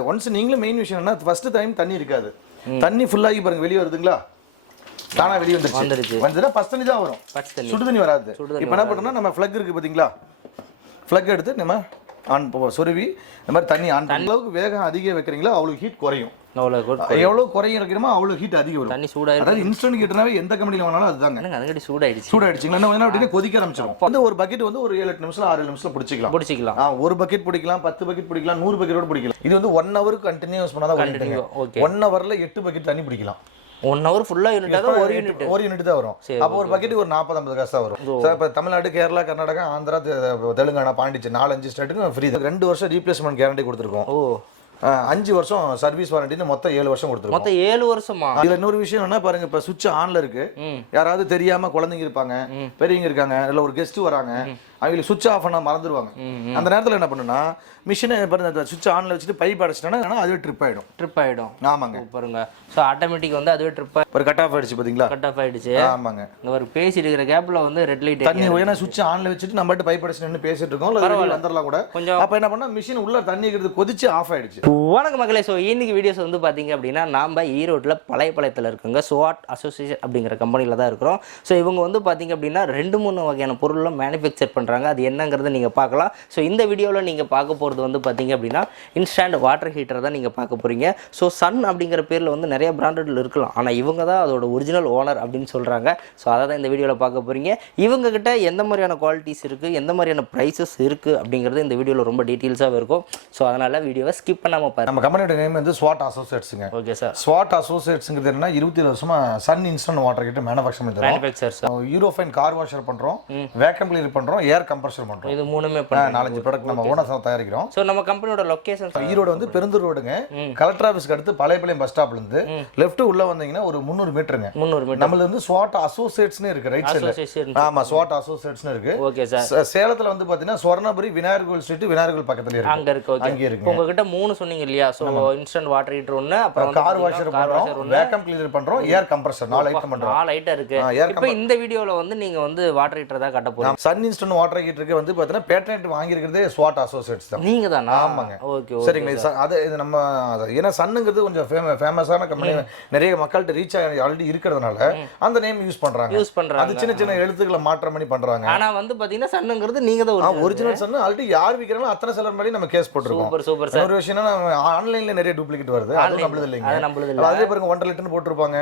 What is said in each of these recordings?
Once நீங்களும் main விஷயம் என்ன, ஃபர்ஸ்ட் டைம் தண்ணி இருக்காது, தண்ணி ஃபுல்லாகி பாருங்க வெளியே வருதுங்களா, தானா வெளியே வந்துருச்சு ஃபர்ஸ்ட் தண்ணி தான் வரும், சுடு தண்ணி வராது. இப்போ என்ன பண்ணுறோம்னா நம்ம ஃப்ளக் இருக்குது பார்த்தீங்களா, ஃப்ளக் எடுத்து நம்ம ஆன் சொருவி இந்த மாதிரி தண்ணி ஆன் பண்ண அளவுக்கு வேகம் அதிகம் வைக்கிறீங்களா அவ்வளோ ஹீட் குறையும். எவ்வளோ குறையும் இருக்கிறோமோ அவ்வளோ ஹீட் அதிகம் வரும். தண்ணி சூடாக அதாவது இன்ஸ்டன்ட் ஹீட்னாவே எந்த கம்பெனியில் வேணாலும் அதுதாங்க. அதுக்கடி சூடாயிடுச்சுங்களா என்ன அப்படின்னா கொதிக்க ஆரம்பிச்சிடும். வந்து ஒரு பக்கெட் வந்து ஒரு 7-8 நிமிஷம் 6 நிமிஷம் பிடிச்சிக்கலாம். ஒரு பக்கெட் பிடிக்கலாம், 10 பக்கெட் பிடிக்கலாம், 100 பக்கெட்டோட பிடிக்கலாம். இது வந்து 1 ஹவருக்கு கண்டினியூஸ் பண்ணாதான் 1 ஹவர்ல 8 பக்கெட் தண்ணி பிடிக்கலாம். 1 ஹவர் ஃபுல்லா யூனிட் தான் ஒரு யூனிட் தான் வரும். அப்போ ஒரு பக்கெட் ஒரு 40-50 காசு தான் வரும். இப்போ தமிழ்நாடு, கேரளா, கர்நாடகா, ஆந்திரா, தெலுங்கானா, பாண்டிச்சேரி 4-5 ஸ்டேட்டுக்கு ஃப்ரீ. 2 வருஷம் ரீப்ளேஸ்மெண்ட் கேரண்டி கொடுத்துருக்கோம். 5 வருஷம் சர்வீஸ் வாரண்டின்னு மொத்தம் 7 வருஷம் கொடுத்துருக்கோம். மொத்தம் 7 வருஷமா? இதுல இன்னொரு விஷயம் என்ன பாருங்க, இப்ப சுவிட்ச் ஆன்ல இருக்கு, யாராவது தெரியாம குழந்தைங்க இருப்பாங்க, பெரியவங்க இருக்காங்க, இல்ல ஒரு கெஸ்ட் வராங்க, அவங்களுக்கு சுவிட்ச் ஆஃப் பண்ண மறந்துடுவாங்க. அந்த நேரத்தில் என்ன பண்ணுன்னா மிஷினை பாருங்க சுவிட்ச் ஆன்ல வச்சுட்டு பைப் அடைச்சிட்டோன்னா அதுவே ட்ரிப் ஆயிடும். ஆமாங்க பாருங்க. ஸோ ஆட்டோமேட்டிக் வந்து அதுவே ட்ரிப் ஒரு கட் ஆஃப் ஆயிடுச்சு பாத்தீங்களா, கட் ஆஃப் ஆயிடுச்சு. ஆமாங்க. ஒரு பேசிட்டு இருக்கிற கேப்ல வந்து ரெட் லைட் தண்ணி ஏன்னா சுவிட்ச் ஆன்ல வச்சுட்டு நம்ம மட்டும் பைப் அடைச்சு நின்று பேசிட்டு இருக்கோம், இல்ல வந்துடலாம் கூட கொஞ்சம். அப்ப என்ன பண்ணா மிஷின் உள்ள தண்ணி இருக்கிறது கொதிச்சு ஆஃப் ஆயிடுச்சு. வணக்கம் மக்களே. ஸோ இன்னைக்கு வீடியோஸ் வந்து பாத்தீங்க அப்படின்னா நாம ஈரோட்டில் பழையபாளையத்தில் இருக்குங்க ஸ்வாட் அசோசியேட் அப்படிங்கிற கம்பெனியில் தான் இருக்கிறோம். ஸோ இவங்க வந்து பாத்தீங்க அப்படின்னா 2-3 வகையான பொருள்லாம் மேனுஃபேக்சர் பண்றாங்க. அது என்னங்கிறத நீங்கள் பார்க்கலாம். ஸோ இந்த வீடியோவில் நீங்கள் பார்க்க போகிறது வந்து பார்த்தீங்க அப்படின்னா இன்ஸ்டன்ட் வாட்டர் ஹீட்டர் தான் நீங்கள் பார்க்க போகிறீங்க. ஸோ சன் அப்படிங்கிற பேரில் வந்து நிறைய பிராண்டடில் இருக்கலாம், ஆனால் இவங்க தான் அதோட ஒரிஜினல் ஓனர் அப்படின்னு சொல்கிறாங்க. ஸோ அதை தான் இந்த வீடியோவில் பார்க்க போகிறீங்க. இவங்ககிட்ட எந்த மாதிரியான குவாலிட்டிஸ் இருக்குது, எந்த மாதிரியான ப்ரைஸஸ் இருக்குது அப்படிங்கிறது இந்த வீடியோவில் ரொம்ப டீட்டெயில்ஸாக இருக்கும். ஸோ அதனால் வீடியோவை ஸ்கிப் பண்ணாமல் பாருங்க. நம்ம கம்பெனியோட நேம் வந்து ஸ்வாட் அசோசியேட்ஸுங்க. Okay sir. ஸ்வாட் அசோசியேட்ஸுங்கிறது என்னன்னா 27 வருஷமாக Sun instant water heater manufacture Eurofine car washer பண்ணுறோம், வேக்கம் கிளீனர் பண்ணுறோம், ஏர் கம்ப்ரஷர் பண்ணுறோம். இது 3மே 4-5 ப்ராடக்ட் நம்ம ஓனர்ஸா தயாரிக்கிறோம். சோ நம்ம கம்பெனியோட லொகேஷன் ஈரோடு வந்து பெருந்தூர் ரோடுங்க. கலெக்டர் ஆபீஸ்க்கு அடுத்து பழையபாளையம் பஸ் ஸ்டாப்ல இருந்து லெஃப்ட் உள்ள வந்தீங்கன்னா ஒரு 300 மீட்டருங்க. 300 மீட்டர் நம்மள வந்து ஸ்வாட் அசோசியேட்ஸ்னு இருக்கு ரைட் சைடுல. ஆமா ஸ்வாட் அசோசியேட்ஸ்னு இருக்கு. Okay sir. சேலத்துல வந்து பாத்தீங்கன்னா ஸ்வர்ணபுரி விநாயகர் கோவில் ஸ்ட்ரீட் விநாயகர் கோவில் பக்கத்துல இருக்கு. அங்க இருக்கு. ஓகே அங்க இருக்கு. உங்ககிட்ட 3 சொன்னீங்க இல்லையா? சோ இன்ஸ்டன்ட் வாட்டர் ஹீட்டர் ஒன்னு, அப்புறம் கார் வாஷர் பண்றோம், வேக்கம் கிளீனர் பண்றோம், ஏர் கம்ப்ரஷர் 4 ஐட்டம் பண்றோம். 4 ஐட்டம் இருக்கு. இப்போ இந்த வீடியோல வந்து நீங்க வந்து வாட்டர் ஹீட்டர் தான் கட்ட போறீங்க. சன் இன்ஸ்டன்ட் வாட்டர் ஹீட்டருக்கு வந்து பாத்தீங்கன்னா பேட்டன்ட் வாங்கி இருக்கிறதே ஸ்வாட் அசோசியேட்ஸ் தான். நீங்க தானா? ஆமாங்க. ஓகே சரிங்களா. அது இது நம்ம ஏன்னா சன்னுங்கிறது கொஞ்சம் ஃபேமஸான கம்பெனி, நிறைய மக்கள்கிட்ட ரீச் ஆல்ரெடி இருக்கிறதுனால அந்த நேம் யூஸ் பண்றாங்க. அது சின்ன சின்ன எழுத்துக்களை மாற்றம் பண்ணி பண்றாங்க. ஆனா வந்து பாத்தீங்கன்னா சன்னுங்கிறது நீங்க தான் ஒரிஜினல் சன். ஆல்ரெடி யார் விற்கிறாங்களோ அத்தனை செலர் மாதிரி நம்ம கேஸ் போட்டுருக்கோம். Super super sir. ஒரு விஷயம் ஆன்லைன்ல நிறைய டூப்ளிகேட் வருது, அது நம்மளது இல்லைங்க. அதே பாருங்க 1.5 லிட்டர் போட்டுருப்பாங்க,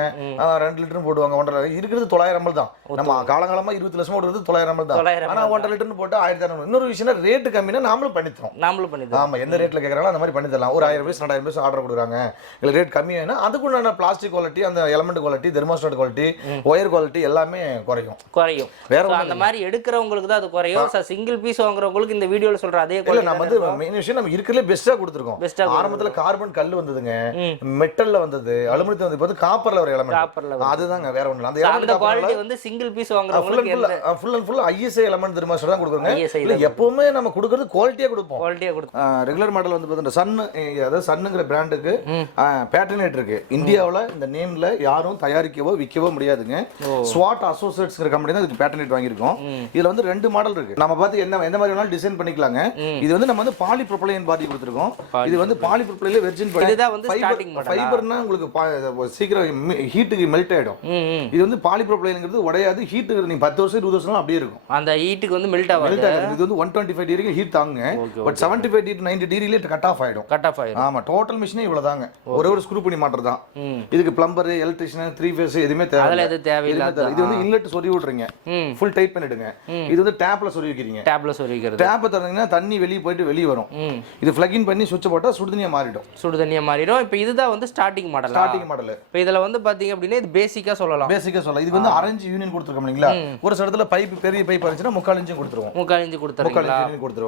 2 லிட்டர் போடுவாங்க. 1.5 இருக்கிறது 900 ml தான். நம்ம காலங்காலமா 20 வருஷமா ஓடுறது 900 ml தான். ஆனா 1.5 லிட்டர் போட்டு 1600. இன்னொரு விஷயம் ரேட் கம்மினா நாமளும் பண்ணித்தரோம். ஆமா எந்த ரேட்ல கேக்குறாங்களோ அந்த மாதிரி பண்ணி தரலாம். ஒரு 1000 பீஸ் 2000 பீஸ் ஆர்டர் கொடுக்குறாங்க, இல்ல ரேட் கம்மியானா அதுக்குண்டான பிளாஸ்டிக் குவாலிட்டி, அந்த element quality, thermostat quality, wire quality எல்லாமே குறையும். வேற அந்த மாதிரி எடுக்கிறவங்களுக்கு தான் அது குறையும். சிங்கிள் பீஸ் வாங்குறவங்களுக்கு இந்த வீடியோல சொல்ற அதே குவாலிட்டி நம்ம வந்து மெயின் விஷயம் நம்ம இருக்கிறதுல பெஸ்டா கொடுத்துருக்கோம். ஆரம்பத்துல கார்பன் கல் வந்ததுங்க, மெட்டல்ல வந்தது, அலுமினியத்துல வந்து இப்போ காப்பர்ல ஒரு எலமெண்ட், அதுதாங்க வேற ஒண்ணு. அந்த குவாலிட்டி வந்து சிங்கிள் பீஸ் வாங்குறவங்களுக்கு full and full ISI element thermostat தான் கொடுக்குறோங்க. எப்பவுமே நம்ம கொடுக்கிறது குவாலிட்டியா கொடுப்போம். ரெகுலர் மாடல் வந்து பாத்தீங்கன்னா சன், அதாவது சன்னுங்கிற பிராண்டுக்கு பேட்டர்னேட் இருக்கு. இந்தியாவில் இந்த நேம்ல யாரும் தயாரிக்கவோ விற்கவோ முடியாதுங்க. ஸ்வாட் அசோசியேட்ஸ்ங்கிற கம்பெனி தான் இதுக்கு பேட்டர்னேட் வாங்கியிருக்கோம். இதுல வந்து 2 மாடல் இருக்கு. நம்ம பார்த்து எந்த மாதிரி வேணாலும் டிசைன் பண்ணிக்கலாங்க. இது வந்து நம்ம வந்து பாலிப்ரோபிளைன் பாடி கொடுத்துருக்கோம். இது வந்து பாலிப்ரோபிளைன்ல வெர்ஜின் ஃபைபர்னா உங்களுக்கு சீக்கிரம் ஹீட்டுக்கு மெல்ட் ஆயிடும். இது வந்து பாலிப்ரோபிளைன்ங்கிறது உடையாது, ஹீட்டுக்கு நீங்க 10 வருஷம் 20 வருஷம் அப்படியே இருக்கும். அந்த ஹீட்டுக்கு வந்து மெல்ட் ஆகாது. இது வந்து 125 டிகிரி ஹீட் தாங்குங்க. பட் 75 to 90 டிகிரில கட் ஆஃப் ஆயிடும். ஆமா டோட்டல் மிஷினே இவ்வளவுதாங்க. ஒரே ஒரு ஸ்க்ரூ பண்ணி மாட்டறது தான். இதுக்கு பிளம்பர், எலக்ட்ரிஷியன், 3 ஃபேஸ் எதுமே தேவையில்லை. இது வந்து இன்லெட் சொருவி விடுறீங்க, ஃபுல் டைட் பண்ணிடுங்க. இது வந்து டேப்ல சொருவி வைக்கிறீங்க. டேப் திறந்தீங்கன்னா தண்ணி வெளிய போயிட்டு வெளிய வரும். இது பிளக் இன் பண்ணி சுவிட்ச் போட்டா சுடுதண்ணியா மாறிடும். இப்போ இதுதான் வந்து ஸ்டார்டிங் மாடல். இப்போ இதுல வந்து பாத்தீங்க அப்படினா இது பேசிக்கா சொல்லலாம். இது வந்து அரேஞ்ச் யூனியன் கொடுத்துருக்கோம்ங்களா. ஒரு இடத்துல பைப் பெரிய பைப் இருந்துச்சுன்னா 3/4 இன்ச் கொடுத்துருவோம். 3/4 இன்ச் கொடுத்துறீங்களா?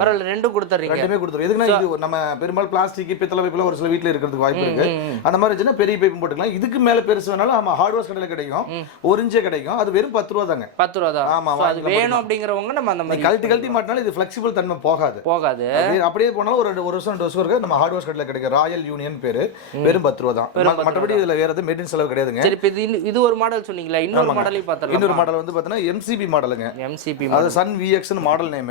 பரவாயில்ல, ரெண்டும் கொடுத்துறீங்க. ரெண்டுமே கொடுத்துறோம். எதுக்குன்னா இது நம்ம பெரும்பாலும் பிளாஸ்டிக் பித்தளை பைப்ல ஒரு சில வீட்ல இருக்கிறதுக்கு வாய்ப்பு இருக்கு. அந்த மாதிரி இருந்துச்சுன்னா பெரிய பைப் போட்டுக்கலாம். இதுக்கு மேல பெருசு வேணாலும் நம்ம ஹார்ட்வேர் கடையில கிடைக்கும், 1 இன்ச் கிடைக்கும். அது வெறும் 10 ரூபாய் தாங்க. 10 ரூபாய் தான். ஆமா அது வேணும் அப்படிங்கறவங்க நம்ம அந்த மாதிரி கழட்டி மாட்டினாலும் இது ஃபிளெக்சிபிள் தன்மை போகாது. அப்படியே போனாலும் ஒரு 1 வருஷம் 2 வருஷம் இருக்கு. நம்ம ஹார்ட்வேர் கடையில கிடைக்கும் ராயல் யூனியன் பேரு, வெறும் 10 ரூபாய் தான். மற்றபடி இதுல வேற எதுவும் மெயின்டெனன்ஸ் செலவு கிடையாதுங்க. சரி, இது ஒரு மாடல் சொன்னீங்களா? இன்னொரு மாடலையும் பார்த்தலாம். இன்னொரு மாடல் வந்து பார்த்தீங்கன்னா எம்சிபி மாடலுங்க. அது சன் விஎக்ஸ் மாடல் நேம்.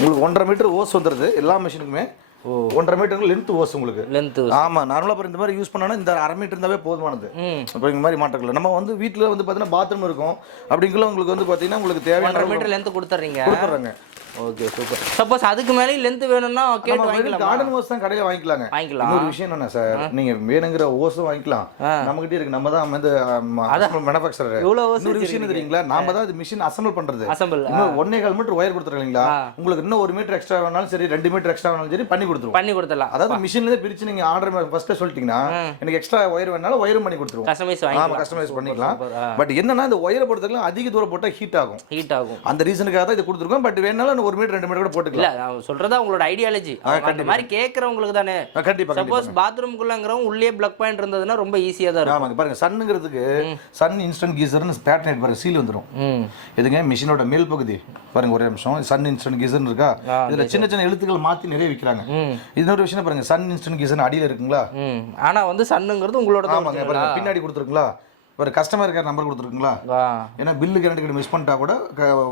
உங்களுக்கு 1.5 மீட்டர் ஓஸ் வந்துருது எல்லா மிஷினுக்குமே. 1.5 மீட்டர் லென்த் ஓஸ் உங்களுக்கு லென்த். ஆமா நார்மலா இந்த மாதிரி யூஸ் பண்ணா இந்த 1/2 மீட்டர் இருந்தாவே போதுமானது. இப்போ இந்த மாதிரி மாட்டல நம்ம வந்து வீட்ல வந்து பாத்தீங்கன்னா பாத்ரூம் இருக்கும் அப்படிங்கல உங்களுக்கு வந்து பாத்தீங்கன்னா உங்களுக்கு தேவையான 1.5 மீட்டர் லென்த் கொடுத்துறீங்க. Okay super. சப்போஸ் அதுக்கு மேலே லென்த் வேணும்னா கேட்டு வாங்கிக்கலாம். கார்டன் ஹோஸ் தான் கடையில வாங்கிக்கலாங்க. இன்னொரு விஷயம் என்னன்னா சார் நீங்க வேணுங்கிற ஹோஸும் வாங்கிக்கலாம். நம்ம கிட்ட இருக்கு நம்ம தான் வந்து மேனுஃபேக்சரர். இன்னொரு விஷயம் தெரியுங்களா நாம தான் இது மிஷின் அசெம்பிள் பண்றது. இன்னும் 1.25 மீட்டர் ஒயர் கொடுத்துறீங்களா உங்களுக்கு இன்னும் 1 மீட்டர் எக்ஸ்ட்ரா வேணாலும் சரி 2 மீட்டர் எக்ஸ்ட்ரா வேணாலும் சரி பண்ணி கொடுத்துறலாம். அதாவது மிஷின்ல இருந்து பிரிச்சு நீங்க ஆர்டர் ஃபர்ஸ்ட் சொல்லிட்டீங்கன்னா எனக்கு எக்ஸ்ட்ரா ஒயர் வேணாலும் ஒயரும் பண்ணி கொடுத்துருவோம். கஸ்டமைஸ் பண்ணிக்கலாம். பட் என்னன்னா இந்த ஒயரை பொறுத்தவரைக்கும் அதிக தூரம் போட்டா ஹீட் ஆகும். அந்த ரீசனுக்காக தான் இது கொடுத்துருக்கோம். பட் வேணாலும் 1 மீட்டர் 2 மீட்டர் கூட போட்டுக்கலாம். இல்ல நான் சொல்றதா உங்களோட ஐடியாலஜி. அந்த மாதிரி கேக்குறவங்களுக்கு தானே. கண்டிப்பா. சப்போஸ் பாத்ரூம்க்குள்ளங்கறவங்க உள்ளே பிளக் பாயிண்ட் இருந்ததுன்னா ரொம்ப ஈஸியா தான் இருக்கும். ஆமாங்க பாருங்க சன்ங்கிறதுக்கு சன் இன்ஸ்டன்ட் கீசர்னு பேட்டர்ன் பாருங்க சீல் வந்துரும். இதுங்க மிஷினோட மேல் பகுதி பாருங்க ஒரே நிமிஷம் சன் இன்ஸ்டன்ட் கீசர்னு இருக்கா இதுல சின்ன சின்ன எழுத்துக்கள் மாத்தி நிறைய விக்கிறாங்க. இன்னொரு விஷயம் பாருங்க சன் இன்ஸ்டன்ட் கீசர் அடியில இருக்குங்களா ஆனா வந்து சன்ங்கிறது உங்களோட தான். ஆமாங்க பாருங்க பின்னாடி கொடுத்துருக்கீங்களா ஒரு கஸ்டமர் கேர் நம்பர் கொடுத்துருக்குங்களா ஏன்னா பில்லு கரண்ட் கிட்ட மிஸ் பண்ணிட்டா கூட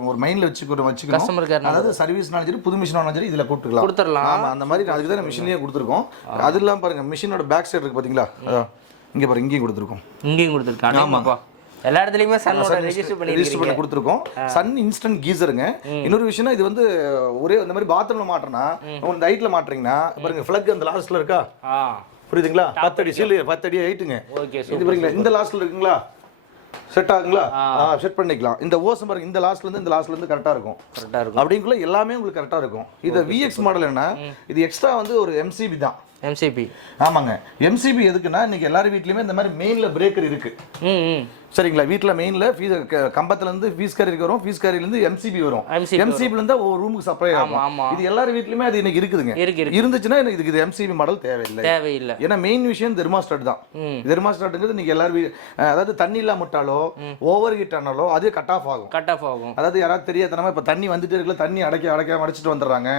ஒரு மைண்ட்ல வச்சுக்கணும். அதாவது சர்வீஸ்னாலும் சரி புது மிஷினாலும் சரி இதுல கொடுத்துக்கலாம். ஆமா அந்த மாதிரி அதுக்கு தான் மிஷின்லயே கொடுத்துருக்கோம். அது இல்லாம பாருங்க மிஷினோட பேக் சைடு இருக்கு பாத்தீங்களா இங்க பாருங்க இங்கேயும் கொடுத்துருக்கோம். ஆமாப்பா எல்லா இடத்துலயுமே சன்னோட ரெஜிஸ்டர் பண்ணி கொடுத்துருக்கோம். சன் இன்ஸ்டன்ட் கீசருங்க. இன்னொரு விஷயம் இது வந்து ஒரே இந்த மாதிரி பாத்ரூம்ல மாட்டறனா இந்த ஹைட்ல மாட்டறீங்கன்னா பாருங்க ஃபிளக் அந்த லாஸ்ட்ல இருக்கா புரியுதுங்களா 10 அடி சீல் 10 அடி ஹைட்டுங்க. இது பாருங்க இந்த லாஸ்ட்ல இருக்குங்களா செட் ஆகுங்களா செட் பண்ணிக்கலாம். இந்த ஓஸ் பாருங்க இந்த லாஸ்ட்ல இருந்து கரெக்டா இருக்கும். அப்படிங்குள்ள எல்லாமே உங்களுக்கு கரெக்டா இருக்கும். இது VX மாடல் என்ன இது எக்ஸ்ட்ரா வந்து ஒரு MCB தான். MCB ஆமாங்க. MCB எதுக்குன்னா இன்னைக்கு எல்லாரும் வீட்லயுமே இந்த மாதிரி மெயின்ல பிரேக்கர் இருக்கு. சரிங்களா வீட்ல மெயின்ல கம்பத்துல இருந்து ஃபீஸ் கேரியருக்கு வரும் ஃபீஸ் கேரியர்ல இருந்து MCB வரும். MCB இருந்து ஒரு ரூமுக்கு சப்ளை ஆகும். இது எல்லாரும் வீட்லயுமே அது இன்னைக்கு இருக்குதுங்க. இருந்துச்சுன்னா இதுக்கு இது MCB மாடல் தேவையில்லை. ஏன்னா மெயின் விஷயம் தெர்மாஸ்டாட் தான். தெர்மாஸ்டாட்ங்கிறது இன்னைக்கு எல்லாரும் அதாவது தண்ணி இல்லாம முட்டாலோ ஓவர் ஹீட் ஆனாலோ அது கட் ஆஃப் ஆகும். அதாவது யாராவது தெரியாதனமா இப்ப தண்ணி வந்துட்டே இருக்குல தண்ணி அடைக்காம அடிச்சிட்டு வந்துடுறாங்க.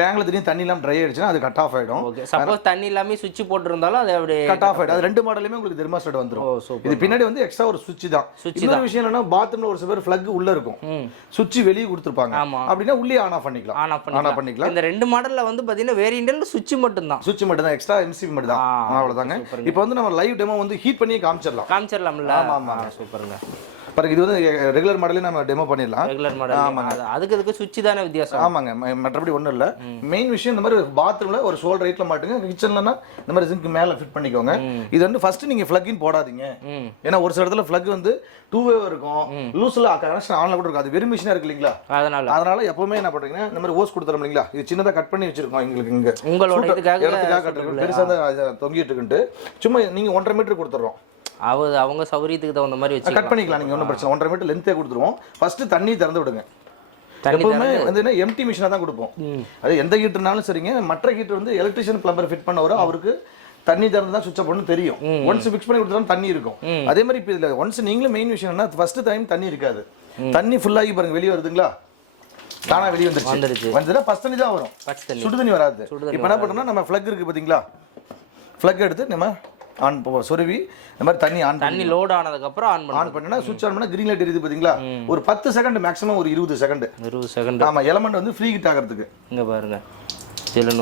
டேங்க்ல தண்ணி இல்லாம ட்ரை ஆயிடுச்சுன்னா அது கட் ஆஃப் ஆயிடும். சப்போஸ் தண்ணி இல்லாம சுவிட்ச் போட்டுருந்தாலும் அது அப்படியே கட் ஆஃப் ஆயிடும். அது ரெண்டு மாடலுமே உங்களுக்கு தெர்மாஸ்டாட் வந்துரும். இது பின்னாடி வந்து எக்ஸ்ட்ரா ஒரு சுவிட்ச் தான். இன்னொரு விஷயம் என்னன்னா பாத்ரூம்ல ஒரு சில ஃப்ளக் உள்ள இருக்கும். சுவிட்ச் வெளிய கொடுத்திருப்பாங்க. அப்படினா உள்ளே ஆன் ஆஃப் பண்ணிக்கலாம். இந்த ரெண்டு மாடல்ல வந்து பாத்தீங்கன்னா வேரியன்ட்ல சுவிட்ச் மட்டும் தான் எக்ஸ்ட்ரா MCB மட்டும் தான். அவ்வளவுதாங்க. இப்போ வந்து நம்ம லைவ் டெமோ வந்து ஹீட் பண்ணி காமிச்சிரலாம்ல. ஆமா சூப்பர்ங்க. பாருங்க இது வந்து ரெகுலர் மாடலே நம்ம டெமோ பண்ணிடலாம். ரெகுலர் மாடல் ஆமாங்க. அதுக்கு சுவிட்ச் தானே வித்தியாசம். ஆமாங்க மற்றபடி ஒண்ணும் இல்ல. மெயின் விஷயம் இந்த மாதிரி பாத்ரூம்ல ஒரு ஷோல்டர் ஹைட்ல மாட்டுங்க. கிச்சன்லனா இந்த மாதிரி சிங்க் மேல ஃபிட் பண்ணிக்கோங்க. இது வந்து ஃபர்ஸ்ட் நீங்க பிளக் இன் போடாதீங்க. ஏன்னா ஒரு சில இடத்துல பிளக் வந்து 2 வே இருக்கும். லூஸ்ல கனெக்ஷன் ஆன்ல கூட இருக்கும். அது வெறும் மிஷினா இருக்கு இல்லீங்களா அதனால எப்பவுமே என்ன பண்றீங்கன்னா இந்த மாதிரி ஹோஸ் கொடுத்துறோம் இல்லீங்களா இது சின்னதா கட் பண்ணி வச்சிருக்கோம் எங்களுக்கு இங்க உங்களோட இதுக்காக கட் பெருசா தொங்கிட்டு இருக்குன்னு சும்மா நீங்க 1.5 மீட்டர் கொடுத்துறோம். அவங்க சௌரியத்துக்கு தகுந்த மாதிரி வச்சு கட் பண்ணிக்கலாம். நீங்க ஒன்றும் பிரச்சனை 1.5 மீட்டர் லென்த்தே கொடுத்துருவோம். ஃபர்ஸ்ட் தண்ணி திறந்து விடுங்க. எப்பவுமே வந்து எம்டி மிஷினா தான் கொடுப்போம். அது எந்த ஹீட்டர்னாலும் சரிங்க. மற்ற ஹீட்டர் வந்து எலக்ட்ரிஷியன் பிளம்பர் ஃபிட் பண்ணவரோ அவருக்கு தண்ணி திறந்து தான் சுவிட்ச் பண்ணு தெரியும். ஒன்ஸ் ஃபிக்ஸ் பண்ணி கொடுத்தா தண்ணி இருக்கும். அதே மாதிரி இப்போ இதுல ஒன்ஸ் நீங்களும் மெயின் விஷயம் என்ன ஃபர்ஸ்ட் டைம் தண்ணி இருக்காது. தண்ணி ஃபுல் ஆகி பாருங்க வெளியே வருதுங்களா தானா வெளியே வந்துருச்சு. வந்ததுன்னா ஃபர்ஸ்ட் தண்ணி தான் வரும். சுடு தண்ணி வராது. இப்போ என்ன பண்றோம்னா நம்ம ஃப்ளக் இருக்கு பாத்தீங்களா ஃப்ளக் எடுத்து நம்ம ஆன் சொருவி இந்த மாதிரி தண்ணி லோட் ஆனதுக்கு அப்புறம் ஆன் பண்ணினா சுவிட்ச் ஆன் பண்ணா கிரீன் லைட் எரியுது பாத்தீங்களா ஒரு 10 செகண்ட் மேக்ஸிமம் ஒரு 20 செகண்ட் ஆமா எலமெண்ட் வந்து ஃப்ரீ ஹீட் ஆகிறதுக்கு இங்க பாருங்க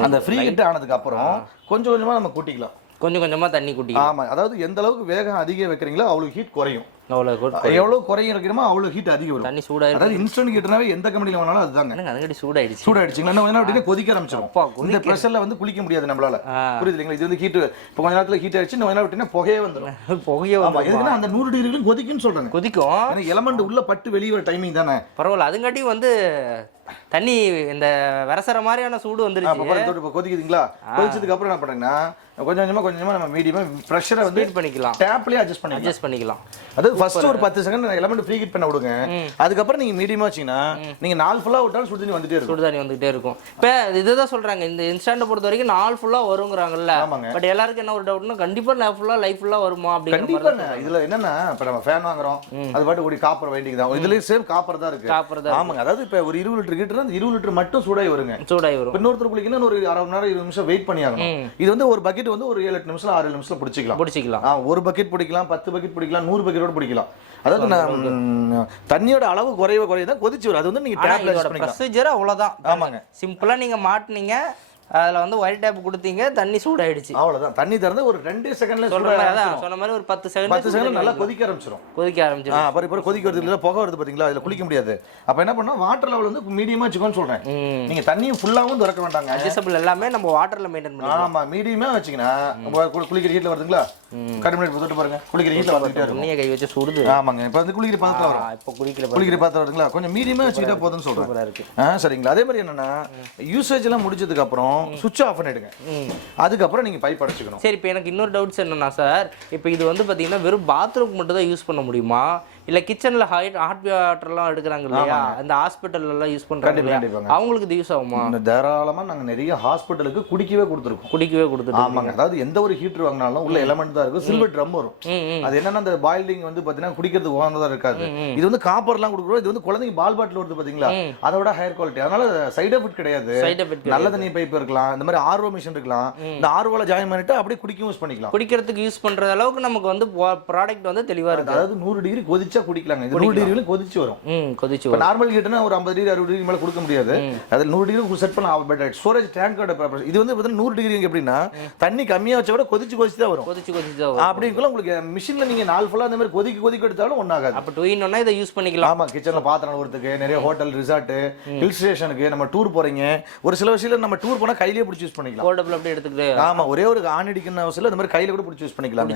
அந்த ஃப்ரீ ஹீட் ஆனதுக்கு அப்புறம் கொஞ்சம் கொஞ்சமா நம்ம கூட்டிக்கலாம். கொஞ்சமா தண்ணி கூட்டிக்கலாம். ஆமா அதாவது எந்த அளவுக்கு வேகம் அதிகம் வைக்கிறீங்களோ அவ்வளவு ஹீட் குறையும். எவ்வளவு குறையும் இருக்கணுமோ அவ்வளவு ஹீட் அதிகம் வரும். தண்ணி சூடாயிடும். அதாவது இன்ஸ்டன்ட் ஹீட்டர்னாவே எந்த கம்பெனில வேணாலும் அதுதாங்க. அதுங்கடி சூடாயிடுச்சுங்க. என்ன அப்படியே கொதிக்க ஆரம்பிச்சிரும். இந்த பிரஷர்ல வந்து குளிக்க முடியாது நம்மளால. புரியுது இல்லைங்களா? இது வந்து ஹீட் இப்போ கொஞ்ச நேரத்துல ஹீட் ஆயிடுச்சு இன்னும் என்ன விட்டீங்கன்னா புகையே வந்துடும். புகையே ஆமா எதுனா அந்த 100 டிகிரிலும் கொதிக்குன்னு சொல்றாங்க. கொதிக்கும். ஏன்னா எலமெண்ட் உள்ள பட்டு வெளிய வர டைமிங் தானே. பரவாயில்ல அதுங்காட்டி வந்து தண்ணி இந்த வரசற மாதிரியான சூடு வந்துருச்சு. இப்போ கொதிக்குதுங்களா? கொதிச்சதுக்கு அப்புறம் என்ன பண்றீங்கன்னா கொஞ்சம் கொஞ்சமா நம்ம மீடியமா பிரஷரை வந்து ஹீட் பண்ணிக்கலாம். டேப்லயே அட்ஜஸ்ட் பண்ணிக்கலாம். அது ஃபர்ஸ்ட் ஒரு 10 செகண்ட் எலமெண்ட் ஃப்ரீ ஹீட் பண்ண விடுங்க. அதுக்கு அப்புறம் நீங்க மீடியமா வச்சீங்கன்னா நீங்க நாள் ஃபுல்லா விட்டாலும் சுடு தண்ணி வந்துட்டே இருக்கும். இப்போ இதுதான் சொல்றாங்க இந்த இன்ஸ்டன்ட் பொறுத்த வரைக்கும் நாள் ஃபுல்லா வருங்கறாங்கல்ல. பட் எல்லாருக்கும் என்ன ஒரு டவுட்னா கண்டிப்பா லைஃப் ஃபுல்லா வருமா அப்படிங்கிற மாதிரி. கண்டிப்பா இதுல என்னன்னா இப்ப நம்ம ஃபேன் வாங்குறோம் அது பாட்டு ஓடி காப்பர் வைண்டிங் தான். இதுலயே சேம் காப்பர் தான் இருக்கு. ஆமாங்க அதாவது இப்ப ஒரு 20 லிட்டர் ஹீட்டர் அந்த 20 லிட்டர் மட்டும் சூடாய் வருங்க. இன்னொருத்தர் குளிக்கணும் ஒரு 1/2 மணி நேரம் 20 நிமிஷம் வெயிட் பண்ணி ஆகணும். இது வந்து ஒரு பக்கெட் வந்து ஒரு 7-8 நிமிஷம் 6 நிமிஷம் பிடிச்சிக்கலாம். ஒரு பக்கெட் பிடிக்கலாம் 10 பக்கெட் பிடிக்கலாம் 100 பக்கெட்டோட பிடிக்கலாம். அதாவது தண்ணியோட அளவு குறைய தான் கொதிச்சு வரும். அது வந்து நீங்க டேப்ல அட்ஜஸ்ட் பண்ணிக்கலாம். ப்ரொசீஜர் அவ்வளவுதான். ஆமாங்க சிம்பிளா நீங்க மாட்டுனீங்க அதில் வந்து ஒயிட் டேப் கொடுத்தீங்க, தண்ணி சூடாயிடுச்சு. அவ்வளோதான். தண்ணி திறந்து ஒரு 2 செகண்ட்ல சொன்ன மாதிரி ஒரு 10 செகண்ட் நல்லா கொதிக்க ஆரம்பிச்சிடும். கொதிக்க கொதிக்க வருது இல்லை, புகை வருது பார்த்தீங்களா, அதில் குளிக்க முடியாது. அப்போ என்ன பண்ணா வாட்டர் லெவல் வந்து மீடியமாக வச்சுக்கோன்னு சொல்கிறேன். நீங்கள் தண்ணியும் ஃபுல்லாகவும் திறக்க வேண்டாங்க. அட்ஜஸ்டபிள் எல்லாமே நம்ம வாட்டரில் மெயின்டைன் பண்ணலாம். ஆமாம், மீடியமாக வச்சிங்கன்னா குளிக்கிற ஹீட்டில் வருதுங்களா, கடுமையாக போட்டு பாருங்க, குளிக்கிற ஹீட்டில் வந்துகிட்டே இருக்கும். கை வச்சு சுடுது. ஆமாங்க, இப்போ வந்து குளிக்கிற பாத்திரம் வரும். இப்போ குளிக்கிற பாத்திரம் வருதுங்களா, கொஞ்சம் மீடியமாக வச்சுக்கிட்டா போதும்னு சொல்கிறேன். சரிங்களா. அதே மாதிரி என்னன்னா யூசேஜ் எல்லாம் முடிச்சதுக்கு அப்புறம் சுவிட்ச் ஆஃப் பண்ணிடுங்க. அதுக்கப்புறம் நீங்க பைப் அடைச்சுக்கணும். சரி, இப்போ எனக்கு இன்னொரு டவுட்ஸ் என்னன்னா சார், இப்போ இது வந்து பாத்தீங்கன்னா வெறும் பாத்ரூம் மட்டும் தான் யூஸ் பண்ண முடியுமா, இல்ல கிச்சன்ல ஹாட் வாட்டர்லாம் எடுக்கிறாங்க இல்லையா, அந்த ஹாஸ்பிட்டல்ல எல்லாம் யூஸ் பண்றாங்க, அவங்களுக்கு இது யூஸ் ஆகுமா? தாராளமா நாங்க நிறைய ஹாஸ்பிட்டலுக்கு குடிக்கவே கொடுத்துருக்கோம். ஆமாங்க. அதாவது எந்த ஒரு ஹீட்டர் வாங்கினாலும் உள்ள எலமெண்ட் தான் இருக்கும், சில்வர் ட்ரம் வரும். அது என்னன்னா அந்த பாயிலிங் வந்து பாத்தீங்கன்னா குடிக்கிறது உகந்ததா இருக்காது. இது வந்து காப்பர்லாம் கொடுக்குறோம். இது வந்து குழந்தைங்க பால் பாட்டில் வருது பாத்தீங்களா, அதோட ஹையர் குவாலிட்டி. அதனால சைடு எஃபெக்ட் கிடையாது. நல்ல தண்ணி பைப் இருக்கலாம், இந்த மாதிரி ஆர்ஓ மிஷின் இருக்கலாம். இந்த ஆர்ஓல ஜாயின் பண்ணிட்டு அப்படியே குடிக்கவும் யூஸ் பண்ணிக்கலாம். குடிக்கிறதுக்கு யூஸ் பண்ற அளவுக்கு நமக்கு வந்து ப்ராடக்ட் வந்து தெளிவா இருக்கு. அதாவது 100 டிகிரி கொதிச்சா குடிக்கலாங்க. இது 100 டிகிரில கொதிச்சு வரும். இப்போ நார்மல் ஹீட்னா ஒரு 50 டிகிரி 60 டிகிரி மேல கொடுக்க முடியாது. அது 100 டிகிரி செட் பண்ண பட் ஸ்டோரேஜ் டேங்கோட இது வந்து பார்த்தீங்கன்னா 100 டிகிரி எப்படின்னா தண்ணி கம்மியா வச்சா கூட கொதிச்சு தான் வரும். அப்படிங்குள்ள உங்களுக்கு மிஷின்ல நீங்க நாள் ஃபுல்லா அந்த மாதிரி கொதிக்க எடுத்தாலும் ஒண்ணாகாது. அப்ப 2 in 1 இதை யூஸ் பண்ணிக்கலாம். ஆமா, கிச்சன்ல பாத்திரம் கழுவுறதுக்கு, நிறைய ஹோட்டல் ரிசார்ட் ஹில் ஸ்டேஷனுக்கு நம்ம டூர் போறீங்க, ஒரு சில விஷயத்துல நம்ம டூர் போனா கையிலேயே பிடிச்சி யூஸ் பண்ணிக்கலாம். போர்ட்டபிள் அப்படியே எடுத்துக்கிட்டு. ஆமா, ஒரே ஒரு ஆன் அடிக்கணும் அவசியம் இல்ல, இந்த மாதிரி கையில கூட பிடிச்சி யூஸ் பண்ணிக்கலாம்.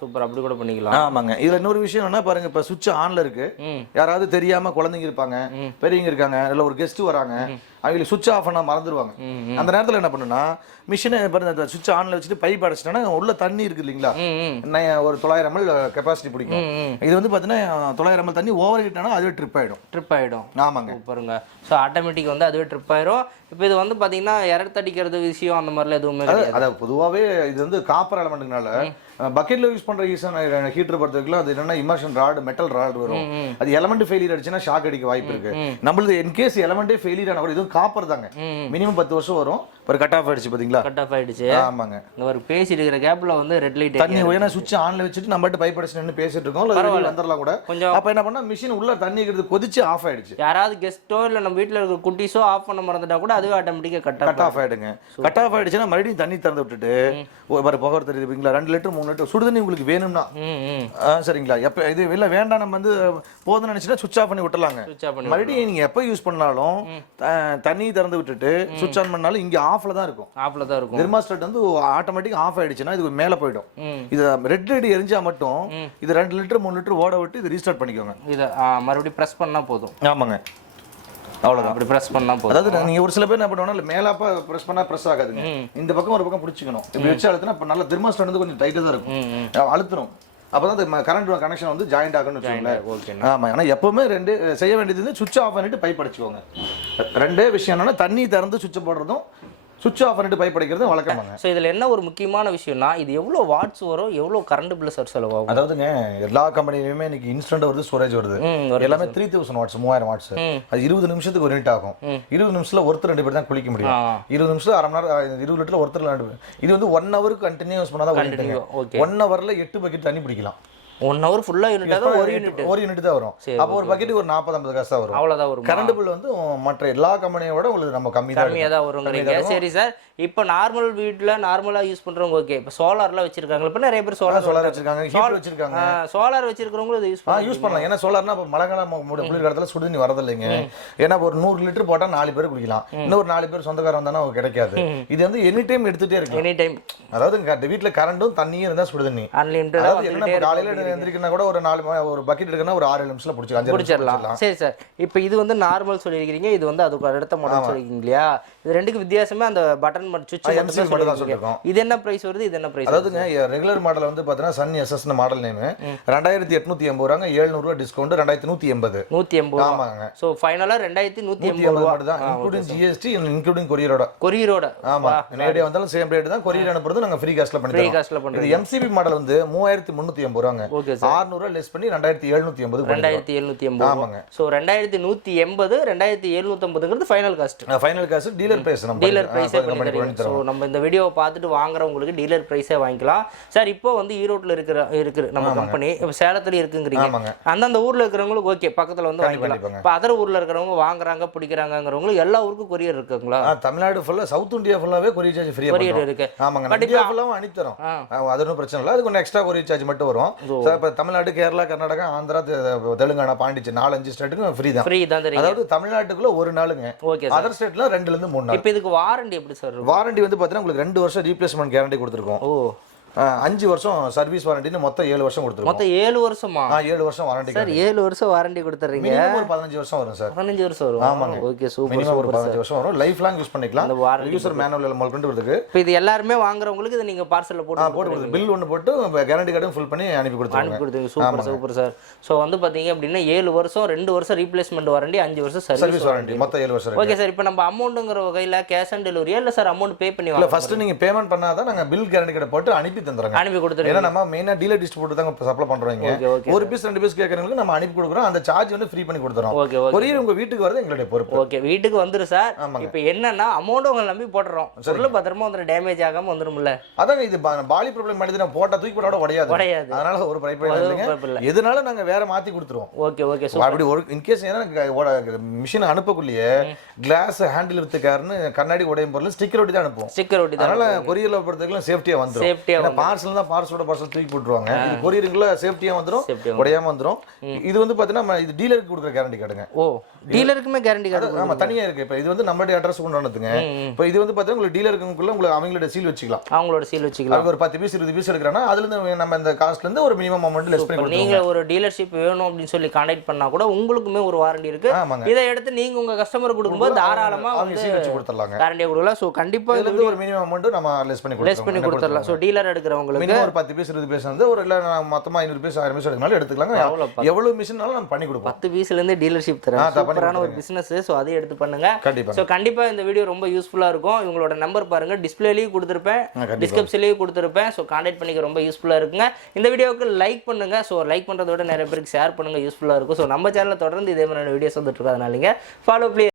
சூப்பர், அப்படி கூட பண்ணிக்கலாம். ஆமாங்க. இதுல இன்னொரு விஷயம் என்ன பாருங்க, இப்ப சுவிட்ச் ஆன்ல இருக்கு, யாராவது தெரியாம குழந்தைங்க இருப்பாங்க, பெரியவங்க இருக்காங்க, இல்ல ஒரு கெஸ்ட் வராங்க, அவங்களுக்கு சுவிட்ச் ஆஃப் பண்ண மறந்துடுவாங்க. அந்த நேரத்தில் என்ன பண்ணுன்னா மிஷினை சுவிட்ச் ஆன்ல வச்சுட்டு பைப் அடைச்சிட்டோன்னா உள்ள தண்ணி இருக்கு இல்லைங்களா, ஒரு 900 ml கெப்பாசிட்டி பிடிக்கும். இது வந்து பார்த்தீங்கன்னா 900 ml தண்ணி ஓவர் ஹீட் ஆனால் அதுவே ட்ரிப் ஆயிடும். ஆமாங்க, பாருங்க. ஸோ ஆட்டோமேட்டிக் வந்து அதுவே ட்ரிப் ஆயிரும். இப்போ இது வந்து பார்த்தீங்கன்னா எரர் தடிக்கிறது விஷயம் அந்த மாதிரிலாம் எதுவுமே கிடையாது. அதாவது பொதுவாகவே இது வந்து காப்பர் எலமெண்ட்னால பக்கெட்ல யூஸ் பண்ற ஹீட்டர் பொறுத்தவரைக்கும் அது என்னன்னா இமர்ஷன் ராட், மெட்டல் ராட் வரும். அது எலமெண்ட் ஃபெயிலியர் ஆயிடுச்சுன்னா ஷாக் அடிக்க வாய்ப்பு இருக்கு. நம்மளுது இன்கேஸ் எலமெண்டே ஃபெயிலியர் ஆனா கூட இதுவும் காப்பர் தாங்க, மினிமம் 10 வருஷம் வரும். ஒரு கட் ஆஃப் ஆயிடுச்சு பாத்தீங்களா, கட் ஆஃப் ஆயிடுச்சு. ஆமாங்க. ஒரு பேசிட்டு இருக்கிற கேப்ல வந்து ரெட் லைட் தண்ணி ஓயனா சுவிட்ச் ஆன்ல வச்சிட்டு நம்ம பட்டு பைப் அடிச்சு நின்னு பேசிட்டு இருக்கோம், இல்ல வந்துறலாம் கூட. அப்ப என்ன பண்ணா மிஷின் உள்ள தண்ணி இருக்குது கொதிச்சு ஆஃப் ஆயிடுச்சு. யாராவது கெஸ்டோ இல்ல நம்ம வீட்ல இருக்க குட்டிஸோ ஆஃப் பண்ண மறந்துட்டா கூட அதுவே ஆட்டோமேட்டிக்கா கட் ஆஃப் ஆயிடுங்க. கட் ஆஃப் ஆயிடுச்சுன்னா மறுபடியும் தண்ணி திறந்து விட்டுட்டு ஒரு புகை தெரியுதுங்களா, 2 லிட்டர் 3 லிட்டர் சுடு தண்ணி உங்களுக்கு வேணும்னா சரிங்களா, எப்ப இது இல்ல வேண்டாம் நம்ம வந்து போதும்னு நினைச்சுன்னா சுவிட்ச் ஆஃப் பண்ணி விட்டுலாங்க. மறுபடியும் நீங்க எப்ப யூஸ் பண்ணாலும் தண்ணி திறந்து விட்டுட்டு சுவிட்ச் ஆன் பண்ணாலும் இங்க ஆஃப்ல தான் இருக்கும். தெர்மாஸ்டாட் வந்து ஆட்டோமேட்டிக் ஆஃப் ஆயிடுச்சுன்னா இது மேல போயிடும். இது ரெட் லைட் எரிஞ்சா மட்டும் இது 2 லிட்டர் 3 லிட்டர் ஓட விட்டு இது ரீஸ்டார்ட் பண்ணிக்கோங்க. இத மறுபடியும் பிரஸ் பண்ணா போதும். ஆமாங்க, அவ்வளவுதான். அப்படி பிரஸ் பண்ணா போதும். அதாவது நீங்க ஒரு சில பேர் என்ன பண்ணுவாங்க, மேலாப்பா பிரஸ் பண்ணா பிரஸ் ஆகாதுங்க, இந்த பக்கம் ஒரு பக்கம் பிடிச்சிக்கணும். இப்படி வச்சு அழுத்தினா இப்ப நல்ல தெர்மாஸ்டாட் வந்து கொஞ்சம் டைட்டா தான் இருக்கும், அழுத்தணும். அப்பதான் கரண்ட் கனெக்ஷன் வந்து ஜாயிண்ட் ஆகணும்னு வச்சுக்கோங்களேன். ஆமா, ஆனா எப்பவுமே செய்ய வேண்டியது சுவிட்ச் ஆஃப் பண்ணிட்டு பைப் அடிச்சுக்கோங்க. 2 விஷயம் என்னன்னா தண்ணி திறந்து சுவிட்ச் போடுறதும் சுவிட்ச் ஆஃப் பண்ணிட்டு பைப் அடிக்கிறது வழக்கமாங்க. ஸோ இதில் என்ன ஒரு முக்கியமான விஷயம்னா இது எவ்வளோ வாட்ஸ் வரும், எவ்வளோ கரண்ட் பில் சார் செலவாகும்? அதாவதுங்க எல்லா கம்பெனிலுமே இன்னைக்கு இன்ஸ்டன்ட் வருது, ஸ்டோரேஜ் வருது, எல்லாமே 3000 வாட்ஸ் 3000 வாட்ஸ். அது 20 நிமிஷத்துக்கு ஒரு யூனிட் ஆகும். 20 நிமிஷத்துல ஒருத்தர் 2 பேர் தான் குளிக்க முடியும். 20 நிமிஷத்துல அரை மணி நேரம் 20 லிட்டர்ல ஒருத்தர் 2 பேர். இது வந்து 1 ஹவருக்கு கண்டினியூஸ் பண்ணாதான் 1 ஹவர்ல 8 பக்கெட் தண்ணி பிடிக்கலாம். 1 ஹவர் ஃபுல்லா யூனிட் தான் ஒரு யூனிட் தான் வரும். அப்போ ஒரு பக்கெட்டுக்கு ஒரு 40-50 காசு தான் வரும். அவ்வளவுதான் வரும். கரண்ட் பில் வந்து மற்ற எல்லா கம்பெனியோட உங்களுக்கு நம்ம கம்மியா தான் வரும்ங்கறீங்க. சரி சார், இப்போ நார்மல் வீட்ல நார்மலா யூஸ் பண்றவங்க ஓகே. இப்போ சோலார்ல வச்சிருக்காங்க, இப்போ நிறைய பேர் சோலார் வச்சிருக்காங்க, ஹீட்டர் வச்சிருக்காங்க. சோலார் வச்சிருக்கவங்க இத யூஸ் பண்ணலாம். ஏன்னா சோலார்னா இப்ப மழைக்காலம் குளிர் காலத்துல சுடு தண்ணி வரது இல்லைங்க. ஏன்னா ஒரு 100 லிட்டர் போட்டா 4 பேர் குடிக்கலாம். இன்னொரு 4 பேர் சொந்தக்காரன் வந்தானா கிடைக்காது. இது வந்து எனி டைம் எடுத்துட்டே இருக்கு. எனி டைம், அதாவது வீட்ல கரண்டும் தண்ணியும் இருந்தா சுடு தண்ணி அன்லிமிட்டட். காலையில எந்திரிக்கனா கூட ஒரு பக்கெட் எடுக்கனா ஒரு 6 நிமிஷத்துல புடிச்சிடலாம். சரி சார், இப்போ இது வந்து நார்மல் சொல்லிருக்கீங்க, இது வந்து அதுக்கு அடுத்த மாடல் சொல்லிருக்கீங்க இல்லையா? இது ரெண்டுக்கு வித்தியாசமே அந்த பட்டன் சுவிட்ச் மட்டும் தான் சொல்லிருக்கோம். இது என்ன பிரைஸ் வருது, இது என்ன பிரைஸ்? அதாவதுங்க ரெகுலர் மாடல் வந்து பாத்தீங்கன்னா சன் எஸ்எஸ் மாடல் நேம் 2880 ரூபாங்க, 700 ரூபாய் டிஸ்கவுண்ட் 2180. ஆமாங்க. சோ ஃபைனலா 2180 ரூபாய் தான், இன்க்ளூடிங் ஜிஎஸ்டி இன்க்ளூடிங் கொரியரோட. ஆமா, நேரடியா வந்தாலும் சேம் ரேட் தான். கொரியர் அனுப்புறது நாங்க ஃப்ரீ காஸ்ட்ல பண்ணிடுறோம். இது எம்சிபி மாடல் வந்து 3380 ரூபாங்க. ஓகே சார் 600 லெஸ் பண்ணி 2780 2780 ஆமாங்க சோ 2180 2750ங்கிறது ஃபைனல் காஸ்ட் டீலர் பிரைஸ் நம்ம டீலர் பிரைஸே பண்ணி சோ நம்ம இந்த வீடியோவை பார்த்துட்டு வாங்குறவங்களுக்கு டீலர் பிரைஸே வாங்கிக்கலாம் சார் இப்போ வந்து ஈரோட்ல இருக்கு நம்ம கம்பெனி இப்போ சேலத்துல இருக்குங்கறீங்க அந்தந்த ஊர்ல இருக்கிறவங்களுக்கு ஓகே பக்கத்துல வந்து வாங்கிக்கலாம் இப்போ அதர் ஊர்ல இருக்கிறவங்க வாங்குறாங்க பிடிக்கறாங்கங்கறவங்க எல்லா ஊருக்கும் கொரியர் இருக்குங்களா தமிழ்நாடு ஃபுல்லா சவுத் இந்தியா ஃபுல்லாவே கொரியர் சார்ஜ் ஃப்ரீயா இருக்கு ஆமாங்க இந்தியா ஃபுல்லாவும் அனுப்பி தரோம் அது ஒன்றும் பிரச்சனை இல்லை அதுக்கு எக்ஸ்ட்ரா கொரியர் சார்ஜ் மட்டும் வரும் சார் இப்போ தமிழ்நாடு கேரளா கர்நாடகா ஆந்திரா தெலுங்கானா பாண்டிச்சேரி 4-5 ஸ்டேட்டுக்கு ஃப்ரீ தான் அதாவது தமிழ்நாட்டுக்குள்ள ஒரு நாளுங்க அதர் ஸ்டேட்ல 2ல இருந்து 3 நாள் இப்போ இதுக்கு வாரண்டி எப்படி சார் வாரண்டி வந்து பாத்தீங்கன்னா உங்களுக்கு 2 வருஷம் ரீப்ளேஸ்மென்ட் கேரண்டி கொடுத்துருக்கோம் 5 வருஷம் சர்வீஸ் வாரண்டின்னு மொத்தம் 7 வருஷம் கொடுத்துருக்கோம் மொத்தம் 7 வருஷமா 7 வருஷம் வாரண்டி சார் 7 வருஷம் வாரண்டி கொடுத்துறீங்க மினிமம் ஒரு 15 வருஷம் வரும் சார் 15 வருஷம் வரும் ஆமாங்க ஓகே சூப்பர் மினிமம் ஒரு 15 வருஷம் வரும் லைஃப் லாங் யூஸ் பண்ணிக்கலாம் அந்த வாரண்டி யூசர் மேனுவல் முதல்ல வருது இப்போ இது எல்லாரும் வாங்குறவங்களுக்கு இத நீங்க பார்சல்ல போட்டு பில் ஒன்னு போட்டு கேரண்டி கார்டும் ஃபில் பண்ணி அனுப்பி கொடுத்துருங்க சூப்பர் சார் சோ வந்து பாத்தீங்க அப்படினா 7 வருஷம் 2 வருஷம் ரீப்ளேஸ்மென்ட் வாரண்டி 5 வருஷம் சர்வீஸ் வாரண்டி மொத்தம் 7 வருஷம் ஓகே சார் இப்போ நம்ம அமௌண்ட்ங்கற வகையில கேஷ் ஆன் டெலிவரியா இல்ல சார் அமௌண்ட் பே பண்ணி இல்ல ஃபர்ஸ்ட் நீங்க பேமெண்ட் பண்ணாதான் நாங்க பில் கேரண்டி கார்டு போட்டு அனுப்பி தந்துறோம் அனுப்பி கொடுத்துறோம் ஏன்னா நம்ம மெயினா டீலர் டிஸ்ட்ரிபியூட்டர் தான் சப்ளை பண்றோம் ஒரு பீஸ் 2 பீஸ் கேக்குறவங்களுக்கு நம்ம அனுப்பி கொடுக்குறோம் அந்த சார்ஜ் வந்து ஃப்ரீ பண்ணி கொடுத்துறோம் கொரியர் உங்க வீட்டுக்கு வரது எங்களுடைய பொறுப்பு ஓகே வீட்டுக்கு வந்துரு சார் இப்போ என்னன்னா அமௌண்ட் உங்க நம்பி போடுறோம் சொல்ல பத்திரமா வந்து டேமேஜ் ஆகாம வந்துரும்ல அதாங்க இது பாலி ப்ராப்ளம் மாதிரி நான் போட்டா தூக்கி போட்டா உடையாது அதனால ஒரு பிரைஸ் இல்ல எதனால நாங்க வேற மாத்தி கொடுத்துருவோம் ஓகே அப்படி ஒரு இன் கேஸ் ஏன்னா மிஷின் அனுப்பக்கூடிய கிளாஸ் ஹேண்டில் எடுத்துக்காருன்னு கண்ணாடி உடையும் பொருள் ஸ்டிக்கர் ஒட்டி தான் அனுப்புவோம் அதனால கொரியர்ல பொறுத்தவரைக்கும் சேஃப்டியா வந்துரும் பார்சல் தான் பார்சலோட பார்சல் தூக்கி போட்டுருவாங்க இது கொரியருக்குள்ள சேஃப்டியா வந்துரும் உடையாம வந்துரும் இது வந்து பாத்தீங்கன்னா இது டீலருக்கு கொடுக்குற கேரண்டி கார்டுங்க டீலருக்குமே கேரண்டி கார்டு ஆமா தனியா இருக்கு இப்போ இது வந்து நம்மளுடைய அட்ரஸ் கொண்டு வந்துங்க இப்போ இது வந்து பாத்தீங்கன்னா உங்களுக்கு டீலருக்குள்ள உங்களுக்கு அவங்களோட சீல் வச்சுக்கலாம் அவங்க ஒரு 10 பீஸ் 20 பீஸ் எடுக்கறானா அதுல இருந்து நம்ம இந்த காஸ்ட்ல இருந்து ஒரு மினிமம் அமௌண்ட் லெஸ் பண்ணி கொடுத்துருவோம் நீங்க ஒரு டீலர்ஷிப் வேணும் அப்படி சொல்லி கான்டாக்ட் பண்ணா கூட உங்களுக்குமே ஒரு வாரண்டி இருக்கு இதை எடுத்து நீங்க உங்க கஸ்டமர் கொடுக்கும்போது தாராளமா அவங்க சீல் வச்சு கொடுத்துறலாம் கேரண்டி கொடுக்கலாம் சோ கண்டிப்பா இதுல இருந்து ஒரு மினிமம் அமௌண்ட் நம்ம லெஸ் பண்ணி கொடுத்துறலாம் சோ டீலர் எடுக்கறவங்களுக்கு மினிமம் ஒரு 10 பீஸ் 20 பீஸ் வந்து ஒரு இல்ல மொத்தமா 500 பீஸ் 1000 பீஸ் எடுக்கனால எடுத்துக்கலாம் எவ்வளவு மிஷினாலும் நம்ம பண்ணி கொடுப்போம் 10 பீஸ்ல இருந்து டீலர்ஷிப் தரேன் சூப்பரான ஒரு பிசினஸ் சோ அதை எடுத்து பண்ணுங்க சோ கண்டிப்பா இந்த வீடியோ ரொம்ப யூஸ்ஃபுல்லா இருக்கும் இவங்களோட நம்பர் பாருங்க டிஸ்ப்ளேலயே கொடுத்திருப்பேன் டிஸ்கிரிப்ஷன்லயே கொடுத்திருப்பேன் சோ கான்டாக்ட் பண்ணிக்க ரொம்ப யூஸ்ஃபுல்லா இருக்குங்க இந்த வீடியோக்கு லைக் பண்ணுங்க சோ லைக் பண்றதை விட நிறைய பேருக்கு ஷேர் பண்ணுங்க யூஸ்ஃபுல்லா இருக்கும் சோ நம்ம சேனல்ல தொடர்ந்து இதே மாதிரியான வீடியோஸ் வந்துட்டு இருக்கு அதனால நீங்க ஃபாலோ